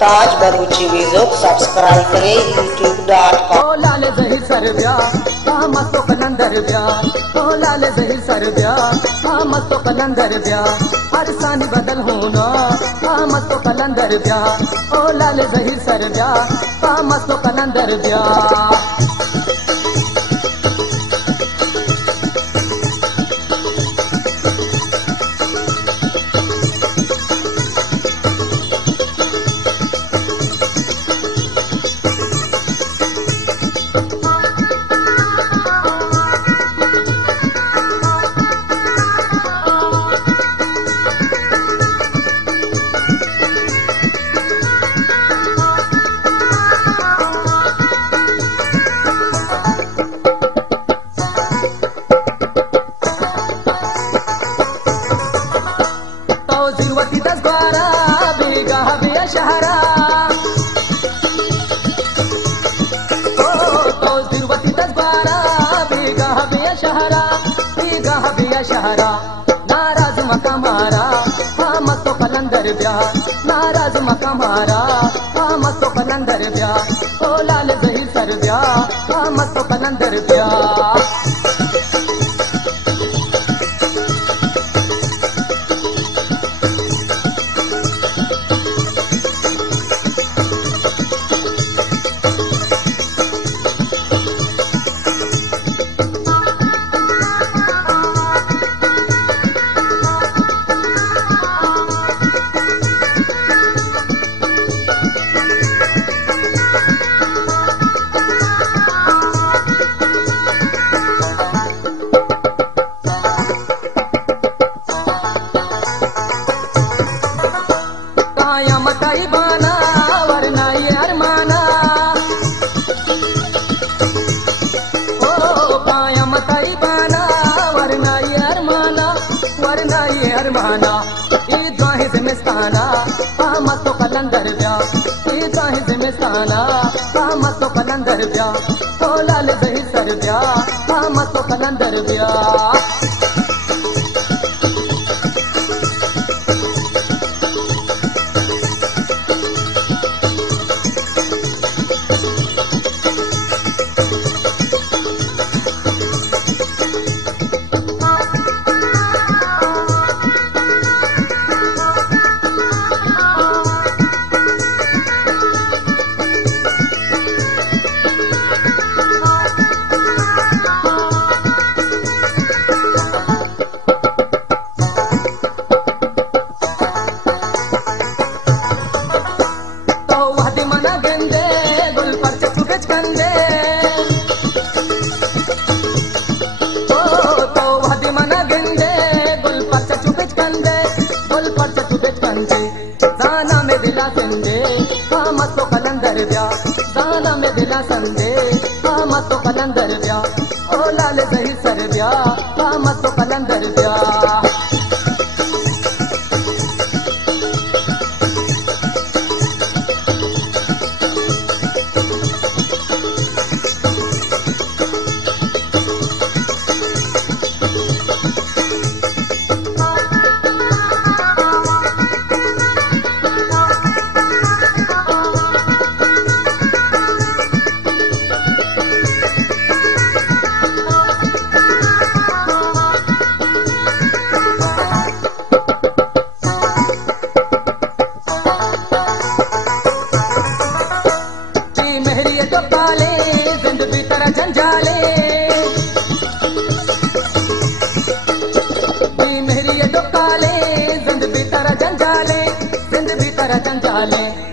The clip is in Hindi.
मुमताज बरूची वीज़ो सब्सक्राइब करें youtube.com। ओ लाल ज़हीर सर ब्या मस्तो कलंदर ब्या, ओ लाल ज़हीर सर ब्या मस्तो कलंदर ब्या, हर सानी बदल होना मस्तो कलंदर ब्या, ओ लाल ज़हीर सर ब्या मस्तो कलंदर ब्या। शहरा नाराज मका मारा मस्तो कलंदर ब्या, नाराज मका मारा मस्तो कलंदर ब्या, ओ लाल ज़हीर सर ब्या मस्तो कलंदर ब्या। मताई बाना वरना ये अरमाना, ओ पाया मताई बाना वरना ये अरमाना, वरना ये अरमाना। ईद गाहे ज़िमिस्ताना मस्तो कलंदर ब्या, ईद गाहे ज़िमिस्ताना मस्तो कलंदर ब्या, ओ लाल ज़हीर सर ब्या मस्तो कलंदर ब्या। दाना में दिला संदे मस्तो कलंदर ब्या, दाना में दिला संदे मस्तो कलंदर ब्या, ओ लाल ज़हीर सर ब्या मस्तो कलंदर ब्या। जंजाले